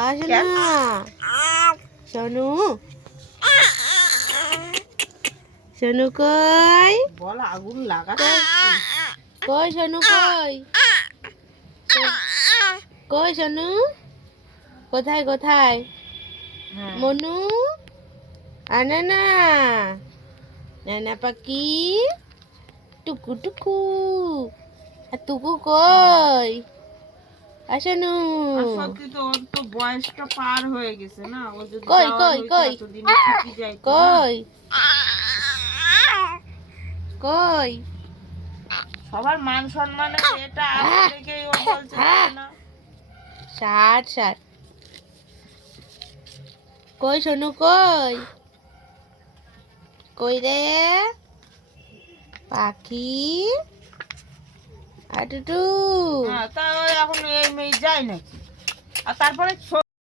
আসে না সোনু, সোনু কই? বল আগুন লাগাতে। কই সোনু কই? কই সোনু? কোথায় কোথায়? মনু আনা না, নানা পাখি টুকু টুকু। আর টুকু কই? আসনু সত্যি তো ওর তো বয়সটা পার হয়ে গেছে না, ও যদি কই যাওয়ার কই হইতো কই এতদিন ঠিকই যাইতো না। কই কই? সবার মান সম্মানের এটা আছে দেখেই ও বলছে যাবে না। ষাট ষাট। কই সোনু কই? কই রে পাখি? আটুটু হ্যাঁ, তা ওই এখন এই মেয়ে যায় নাকি? আর তারপরে